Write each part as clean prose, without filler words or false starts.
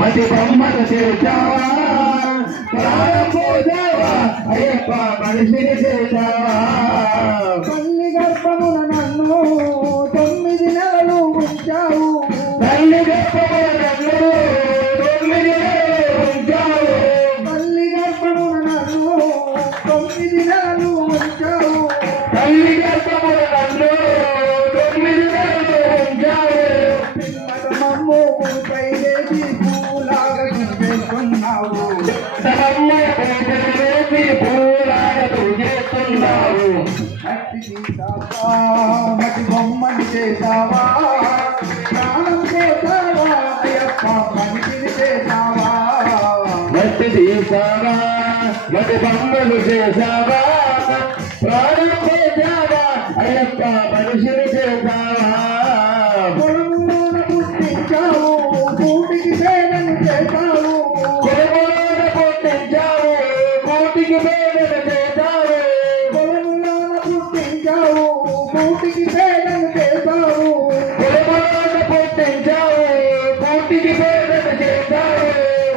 మతి బొమ్మను చేశావా ప్రాణం పోసావా అయ్యప్ప మనిషిని చేశావా తల్లి గర్భమున నన్ను 9 నెలలు ఉంచావు తల్లి గర్భమున నన్ను 9 నెలలు ఉంచావు తల్లి గర్భమున నన్ను 9 నెలలు ఉంచావు తల్లి గర్భమున నన్ను 9 నెలలు ఉంచావు మమ్ము పై వేసి పూలాగా చేస్తున్నావు మట్టి బొమ్మని చేసావా ప్రాణం చేసావా అయ్యప్ప మనిషిని చేసావా మట్టి తీసావా మట్టి బొమ్మలు చేసావా ప్రాణం చేసావా అయ్యప్ప మనిషిని చేసావా పొలంలోన పుట్టించావు కూటికి పేదను చేసావు పొలంలోన పుట్టించావు కూటికి పేదను చేసావు పొలంలోన పుట్టించావు కూటికి పేదను చేసావు పొలంలోన పుట్టించావు కూటికి పేదను చేసావు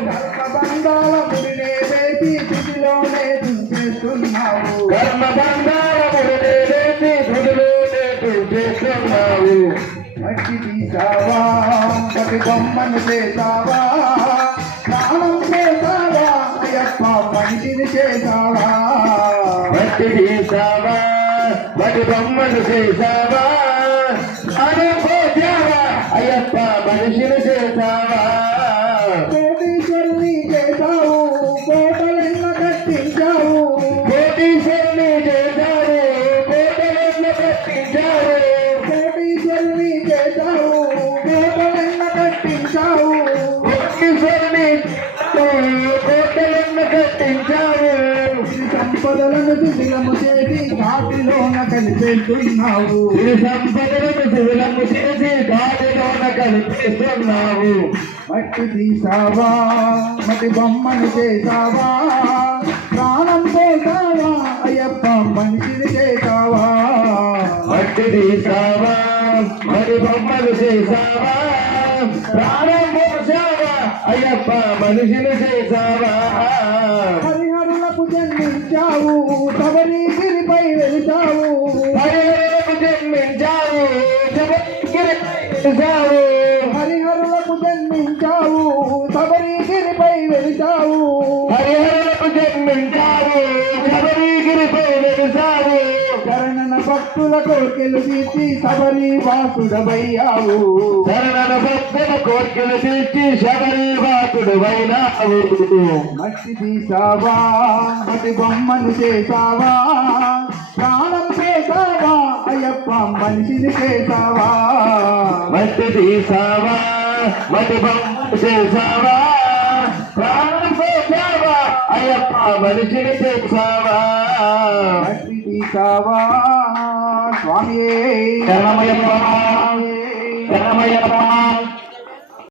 కర్మబంధాల ముడినే వేసి స్థితిలోనే దించేస్తున్నావు కర్మబంధాల ముడినే వేసి స్థితిలోనే దించేస్తున్నావు మట్టి తీసావా మట్టి బొమ్మను చేసావా ప్రాణం చేసావా అయ్యప్ప మనిషిని చేసావా మట్టి తీసావా మట్టి బొమ్మను చేసావా అనుభూచావా అయ్యప్ప మనిషిని చేసావా కోటీశ్వరుని చేసావు కోటలెన్న కట్టించావు కోటీశ్వరుని చేశారు కోటలెన్న కట్టించారు కోటీశ్వరుని చేసావు కోటలెన్న కట్టించావు కోటీశ్వరుని కోటలెన్న కట్టించారు సంపదలను శిథిలము చేసి ఘాటిలోన కలిపేస్తున్నావు ఈ సంపదలను శిథిలము చేసి ఘాటిలోన కలిపేస్తున్నావు మట్టి తీసావా మట్టి బొమ్మను చేసావా ప్రాణం పోసావా అయ్యప్ప మనిషిని చేసావా మట్టి తీసావా మరి బొమ్మలు చేసావా ప్రాణం పోసావా అయ్యప్ప మనిషిని చేసావా హరిహరులకు జన్మించావు శబరిగిరిపై వెళ్తావు హరిహరులకు జన్మించావు శబరిగిరిపై వెలిసావు హరిహరులకు జన్మించావు శబరిగిరిపై వెళ్తావు హరిహరులకు జన్మించావు శబరిగిరిపై వెలిసావు శరణన భక్తుల కోర్కెలు తీర్చి శబరి వాసుడవయ్యావు శరణన భక్తుల కోర్కెలు తీర్చి శబరి వాసుడు వైనావు మట్టి తీసావా మట్టి బొమ్మను చేసావా ప్రాణం చేసావా అయ్యప్ప మనిషిని చేసావా మట్టి తీసావా మట్టి బొమ్మ చేసావా ప్రాణం చేసావా అయ్యప్ప మనిషిని చేసావా మట్టి తీసావా స్వామి శరణమయ్యప్ప శరణమయ్యప్ప